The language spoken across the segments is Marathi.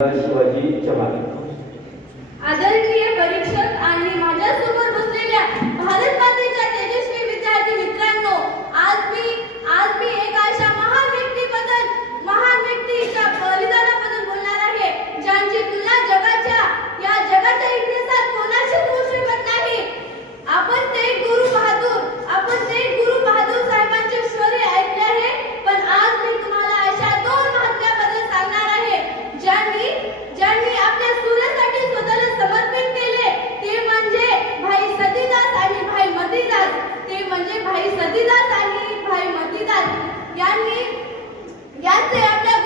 शिवाजी चव्हाण। आदरणीय परीक्षक आणि माझ्यासमोर बसलेल्या भारत मातेच्या तेजस्वी विद्यार्थी मित्रांनो, आज मी एक अशा महान व्यक्तीच्या बलिदानाबद्दल बोलणार आहे, ज्यांची तुलना जगाच्या इतिहासात कोणाशीच होऊ शकत नाही। आपण ते गुरु बहादूर साहेबांचे शौर्य ऐकले आहे, पण आज मी तुम्हाला अशा दोन महात्म्याबद्दल सांगणार आहे, ज्यांनी आपल्या सूर्यासाठी स्वतःला समर्पित केले। ते म्हणजे भाई सतीदास आणि भाई मतीदास यांचे आपल्या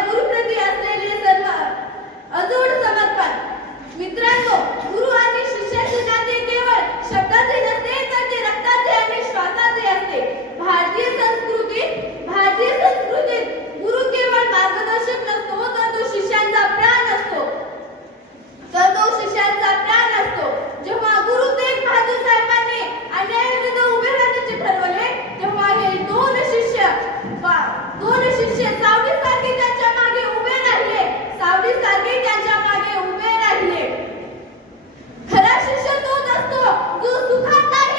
गुरुप्रती असलेले सर्व अजोड समर्पण। मित्रांनो, गुरु आणि शिष्याचे नाते केवळ शब्दाचे नसते, तर ते रक्ताचे आणि श्वासाचे असते। भारतीय संस्कृतीत गुरु केवळ मार्गदर्शक नसतो, तर तो शिष्यांचा प्राण असतो। जेव्हा गुरु तेग बहादूर साहेबांनी अन्यायाविरुद्ध उभे राहण्याचे ठरवले, तेव्हा हे दोन शिष्य सावलीसारखे त्यांच्या मागे उभे राहिले। खरा शिष्य तोच असतो जो सुखात नाही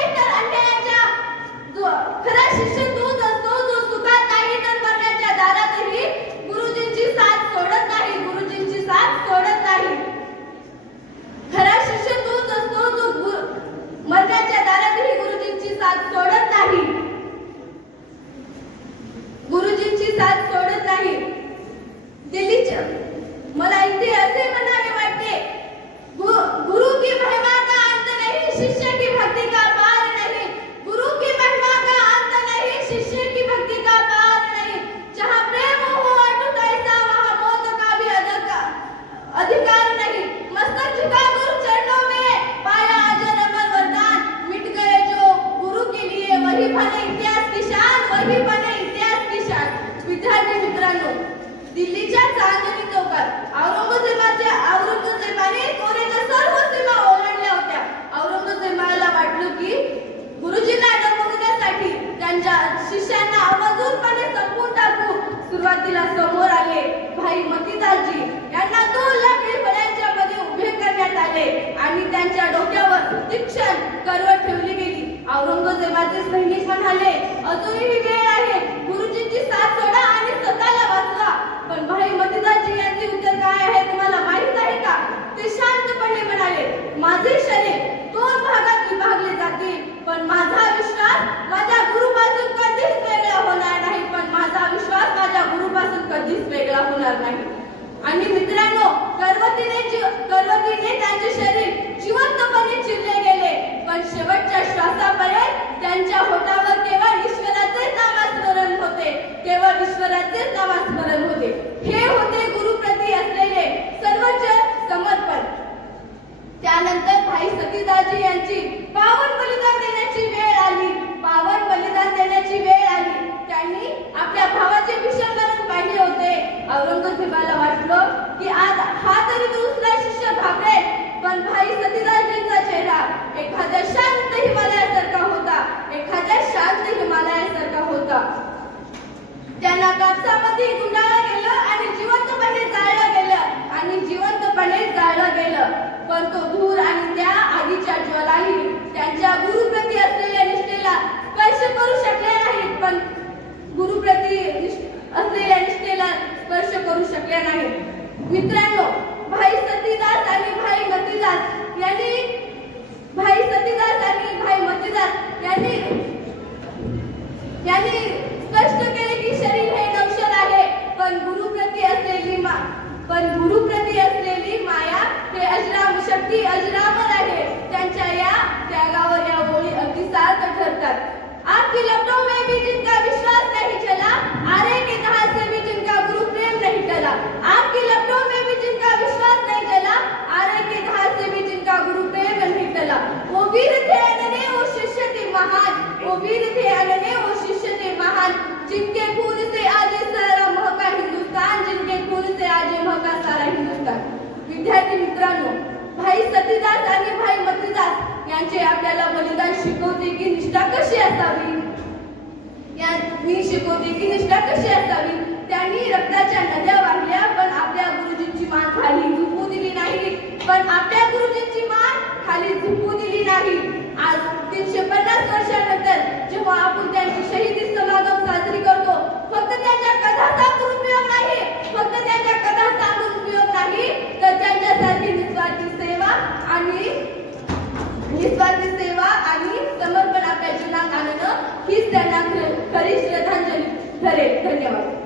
तर मरण्याच्या दारातही गुरुजींची साथ सोडत नाही। खरा शिष्य तोच असतो जो मरण्याच्या दारातही गुरुजींची साथ सोडत नाही। दिल्लीच्या मला इथे असे म्हणावे वाटते, गुरु की महिमा का अंत नहीं, शिष्य की भक्ति का पार नहीं। गुरु की महिमा का अंत नहीं, शिष्य की भक्ति का पार नहीं। जहाँ प्रेम हो अटूट ऐसा, वहाँ मौत का भी अधिकार नहीं। मस्तक झुका गुरु चरणों में, पाया अजर अमर वरदान। मिट गए जो गुरु के लिए, वही बने इतिहास की शान। विद्यार्थी मित्रांनो, दिल्लीच्या चांदणी चौकात औरंगजेबाने कोरेच्या सर्व सीमा ओलांडल्या होत्या। औरंगजेबाला वाटलं की गुरुजींना डबवण्यासाठी त्यांच्या शिष्यांना आवाजूनपणे संपवून टाकू। सुरुवातीला समोर आले भाई मतीदासजी, यांना 2 लाकडी फळ्यांच्या मध्ये उभे करण्यात आले आणि त्यांच्या डोक्यावर तीक्ष्ण करवट ठेवली गेली। औरंगजेबाचे सैनिक म्हणाले, अजूनही वेळ आहे, गुरुजींची साथ सोडा आणि स्वतःला वाचवा। पण भाई मतीदासजी यांचे उत्तर काय आहे तुम्हाला माहित आहे का? ते शांतपणे म्हणाले, माझे शरीर 2 भागात विभागले जातील, पण माझा विश्वास माझ्या गुरुपासून कधीच वेगळा होणार नाही। आणि मित्रांनो, करवतीने त्यांचे शरीर जिवंतपणे चिरले गेले, पण शेवटच्या श्वासापर्यंत त्यांच्या होठावर केवळ ईश्वराचेच नामस्मरण होते। हे होते गुरुप्रती असलेले सर्वोच्च समर्पण। त्यानंतर भाई सतीदासजी यांची पावन बलिदान देण्याची वेळ आली। त्यांनी आपल्या भावाचे भीषण मरण पाहिले होते। औरंगजेबाला वाटलं की आज हा तरी दुसरा शिष्य घाबरेल, पण भाई सतीदासजींचा चेहरा एखाद्या शांत हिमालयासारखा होता। त्यांना कापसामध्ये गुंडाळलं गेलं आणि जिवंतपणे जाळलं गेलं, पण तो धूर आणि त्या आगीच्या ज्वालाही त्यांच्या गुरुप्रती असलेल्या निष्ठेला स्पर्श करू शकल्या नाहीत। मित्रांनो, भाई सतीदास आणि भाई मतीदास यांनी स्पष्ट केले की शरीर हे नश्वर आहे, पण गुरुप्रती असलेली माया हे अजरामर आहे। त्यांच्या या त्यागावर या ओळी अगदी सार्थ ठरतात। आपकी लपटों में भी जिनका विश्वास नहीं चला, आरे के जहाज से भी जिनका गुरु प्रेम नहीं टला। आपकी लपटों में भी जिनका विश्वास नहीं चला, आरे के जहाज से भी जिनका गुरु प्रेम नहीं टला। वो वीर थे अनन्य, वो शिष्य थे महान, जिनके खून से आज सारा महका सारा हिंदुस्तान। विद्यार्थी मित्रांनो, भाई सतीदास आणि भाई मतीदास यांचे आपल्याला बलिदान शिकवते की निष्ठा कशी असावी। त्यांनी रक्ताच्या नद्या वाहिल्या, पण आपल्या गुरुजींची मान खाली झुकू दिली नाही. पण आपल्या गुरुजींची मान खाली झुकू दिली नाही. आज 350 वर्षानंतर जेव्हा आपण त्यांची शहीदी समागम साजरी करतो, फक्त त्यांच्या कथा सांगून उपयोग नाही, फक्त त्यांच्या कथा सांगून उपयोग नाही, तर त्यांच्यासारखी निस्वार्थी सेवा आणि समर्पण आपल्या जीवनात आणणं हीच त्यांना खरी श्रद्धांजली ठरेल. धन्यवाद.